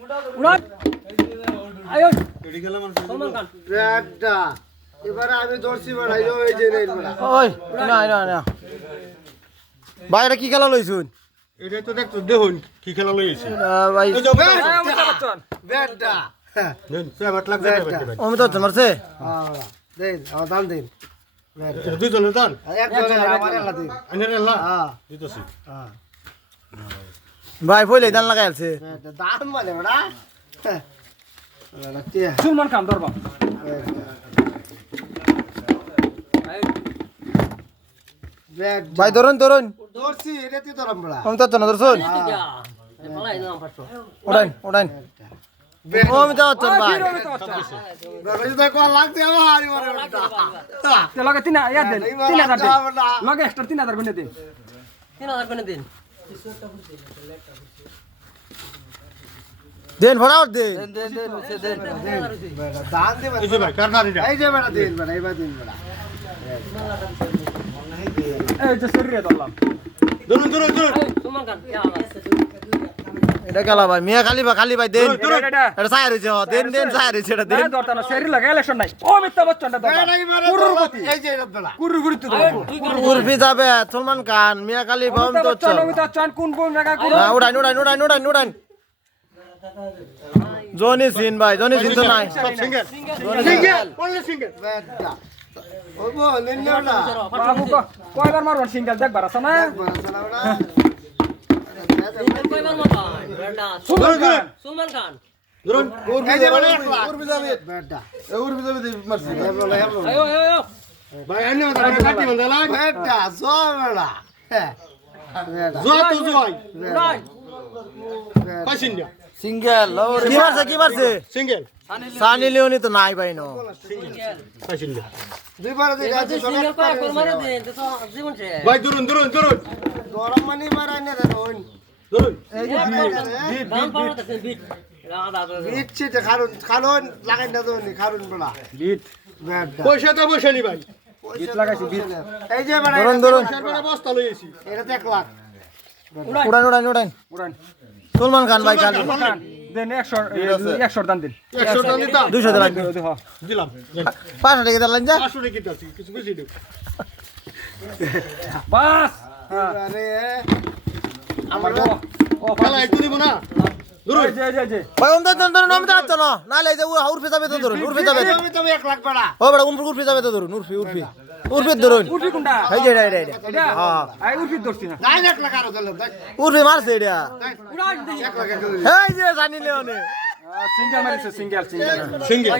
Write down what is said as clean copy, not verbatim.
উড়ান উড়ান আয়ো সলমান খান ব্যাটটা এবারে আমি ধরছি বড়া এই যে নেই বড়া ওই না না না ভাই এটা কি খেলা লইছুন এটা তো দেখতো দেখুন কি খেলা লইছে ভাই অমিতাভ বচ্চন ব্যাটটা দেন সেবাট লাগবে অমিত বচ্চন মারছে হ্যাঁ দেন আমার দাম দিন ব্যাটটা দুই জনের দান একজনের আমার আল্লাহ দিন আইনের আল্লাহ হ্যাঁ দিতেছি হ্যাঁ ভাই পয়লে দান লাগাই আছে ব্যাটটা দাম মানে বড়া টিয়া সলমান খান দরবা ব্যাট ভাই ধরুন ধরুন ধরছি এটাতে ধরম বড়া অমিত বচ্চন ধরছুন উড়ান উড়ান অমিত বচ্চন ভাই ধরে তো কোন লাগতে আমার মারে বড়া তে লগে 3000 দেন 3000 দেন লগে এক্সট্রা 3000 গুনে দেন 3000 করে দিন দেন ফটাফট দেন বেটা দান দে এই যে ভাই কারনার এটা এই যে বেটা দিন বেটা এইবার দিন বেটা এই যে শরীরে ধরলাম ধরুন ধরুন ধরুন সলমান খান এটা খেলা ভাই মিয়া খালি ভাই দেন এটা এটা ছায়া রয়েছে দেন দেন ছায়া রয়েছে এটা দেন ধরতা না শরীর লাগে ইলেকশন নাই অমিতাভ বচ্চনটা ধরবা বেটা মারে এই যে বেটা কুরুগুড়ি তো ধরবো উর্ফি যাবে সলমান খান মিয়া খালি অমিত বচ্চন অমিতাভ বচ্চন কোন কোন জায়গা কোন উড়ান উড়ান উড়ান উড়ান উড়ান জনি সিন ভাই জনি সিন তো নাই সব সিঙ্গেল সিঙ্গেল অনলি সিঙ্গেল বেটা ওগো নিন না বাবু কয়বার মারবেন সিঙ্গেল দেখবার আছে না কয়বার মাথা বেটা ধরুন ধরুন সলমান খান ধরুন এই যে বেটা বেটা আয়ো আয়ো ভাই আইনে মাথা কাটি বন্ধ লাগ বেটা জো বেটা জয় তো জয় উড়ান পাইছেন না সিঙ্গেল কি মারছে সিঙ্গেল সানি লিওনি তো নাই ভাই নো পাইছেন না দুইবার দেখা আছে সিঙ্গেল কয় করে মারে দেন তো জীবন ছে ভাই ধরুন ধরুন ধরুন গরম মানি মারাই না দেখুন ধরুন দাম পাওয়া তো বিট রাদা ইচ্ছে যে খারুন লাগাই না দোনি খারুন বড়া বিট বেটা পয়সা তো পয়সা নি ভাই বিট লাগাইছি বিট এই যে বেটা ধরুন ধরুন পয়সার বড় বস্তা লইছি এটা 1 লাখ উড়ান উড়ান উড়ান উড়ান সলমান খান ভাই খালি দেন 100 দান দিন 100 টাকা দিতাম 200 টাকা দিন দেখো দিলাম 500 টাকা দিলেন যা 500 টাকা দিতাছি কিছু বেশি দেব বাস আরে আমার ও খেলা একটু দিব না ধরুন যে ভাই অমিত ধরুন অমিত বচ্চন নালে যে উর্ফি যাবে তো ধরুন উর্ফি যাবে আমি তো 1 লাখ বড়া ও বড় উর্ফি যাবে তো ধরুন উর্ফি ধরুন উঠি কোনটা এই যে এটা এটা হ্যাঁ আই উঠি ধরছি না নাই 1 লাখ আর দিলাম উর্ফি মারছে এটা উড়ান দিন 1 লাখ এই যে জানি লিওনি সিঙ্গেল মারিছে সিঙ্গেল সিঙ্গেল